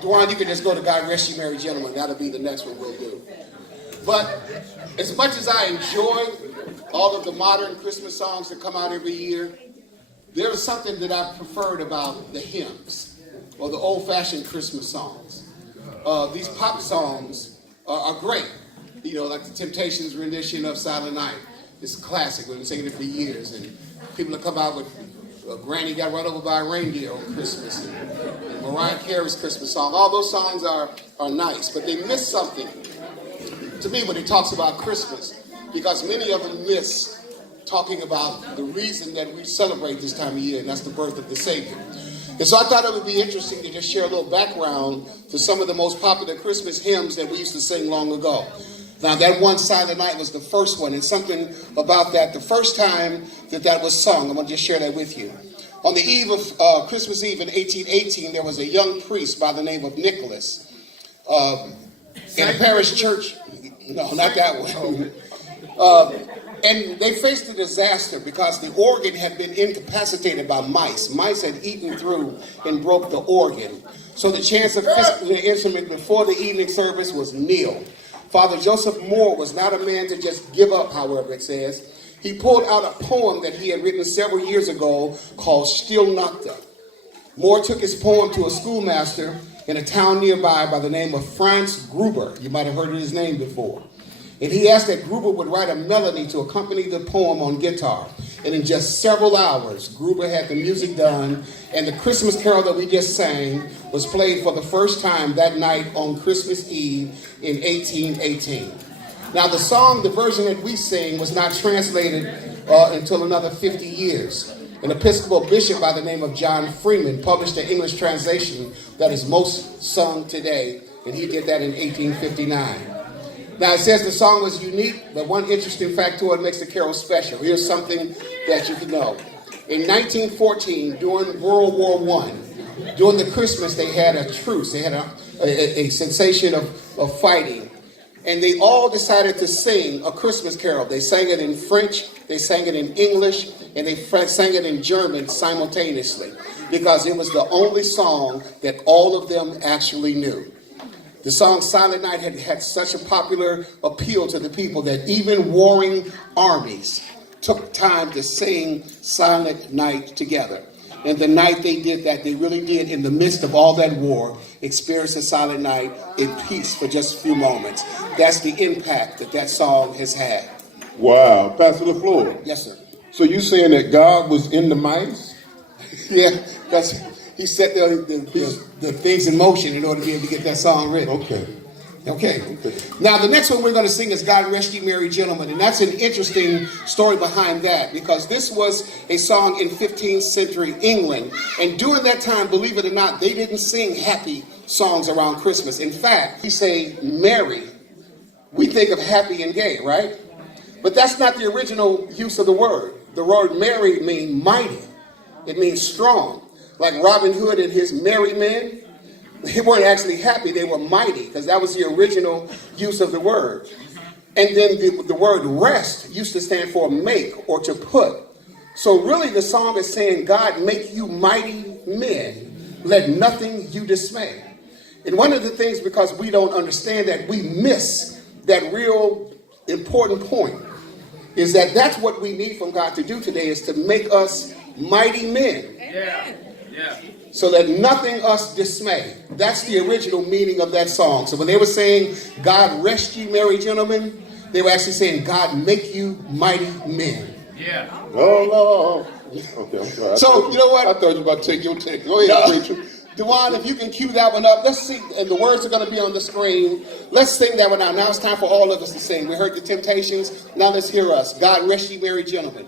Dwan, you can just go to God Rest You Merry Gentlemen. That'll be the next one we'll do. But as much as I enjoy all of the modern Christmas songs that come out every year, there is something that I preferred about the hymns or the old-fashioned Christmas songs. These pop songs are great. You know, like the Temptations' rendition of Silent Night. It's a classic. We've been singing it for years. And people have come out with Granny Got Run Over by a Reindeer on Christmas. And Mariah Carey's Christmas song. All those songs are nice, but they miss something to me when it talks about Christmas, because many of them miss talking about the reason that we celebrate this time of year, and that's the birth of the Savior. And so I thought it would be interesting to just share a little background to some of the most popular Christmas hymns that we used to sing long ago. Now, that one, Silent Night, was the first one, and something about that, the first time that was sung, I'm going to just share that with you. On the eve of Christmas Eve in 1818, there was a young priest by the name of Nicholas in a parish church. No, not that one. And they faced a disaster because the organ had been incapacitated by mice. Mice had eaten through and broke the organ. So the chance of fixing the instrument before the evening service was nil. Father Joseph Moore was not a man to just give up, however it says. He pulled out a poem that he had written several years ago called Stille Nacht. Moore took his poem to a schoolmaster in a town nearby by the name of Franz Gruber. You might have heard of his name before. And he asked that Gruber would write a melody to accompany the poem on guitar. And in just several hours, Gruber had the music done, and the Christmas carol that we just sang was played for the first time that night on Christmas Eve in 1818. Now, the song, the version that we sing, was not translated until another 50 years. An Episcopal bishop by the name of John Freeman published an English translation that is most sung today, and he did that in 1859. Now, it says the song was unique, but one interesting factoid makes the carol special. Here's something that you can know. In 1914, during World War I, during the Christmas, they had a truce. They had a sensation of fighting. And they all decided to sing a Christmas carol. They sang it in French, they sang it in English, and they sang it in German simultaneously, because it was the only song that all of them actually knew. The song Silent Night had such a popular appeal to the people that even warring armies took time to sing Silent Night together. And the night they did that, they really did, in the midst of all that war, experience a silent night in peace for just a few moments. That's the impact that song has had. Wow. Pastor LaFleur. Yes, sir. So you saying that God was in the mice? Yeah, he set the things in motion in order to be able to get that song written. Okay. Now, the next one we're going to sing is God Rest You Merry Gentlemen, and that's an interesting story behind that, because this was a song in 15th century England, and during that time, believe it or not, they didn't sing happy songs around Christmas. In fact, we say merry, we think of happy and gay, right? But that's not the original use of the word. The word merry means mighty. It means strong. Like Robin Hood and his merry men, they weren't actually happy, they were mighty, because that was the original use of the word. And then the word rest used to stand for make or to put. So really the song is saying, God, make you mighty men, let nothing you dismay. And one of the things, because we don't understand that, we miss that real important point, is that that's what we need from God to do today, is to make us mighty men. Yeah. So that nothing us dismay. That's the original meaning of that song. So when they were saying, God rest you merry gentlemen, they were actually saying, God make you mighty men. Yeah. Oh, Lord. Okay, I'm sorry. So, you know what? I thought you were about to take your take. Go ahead, preacher. Dewan, if you can cue that one up, let's see, and the words are going to be on the screen. Let's sing that one out. Now it's time for all of us to sing. We heard the Temptations. Now let's hear us. God rest you merry gentlemen.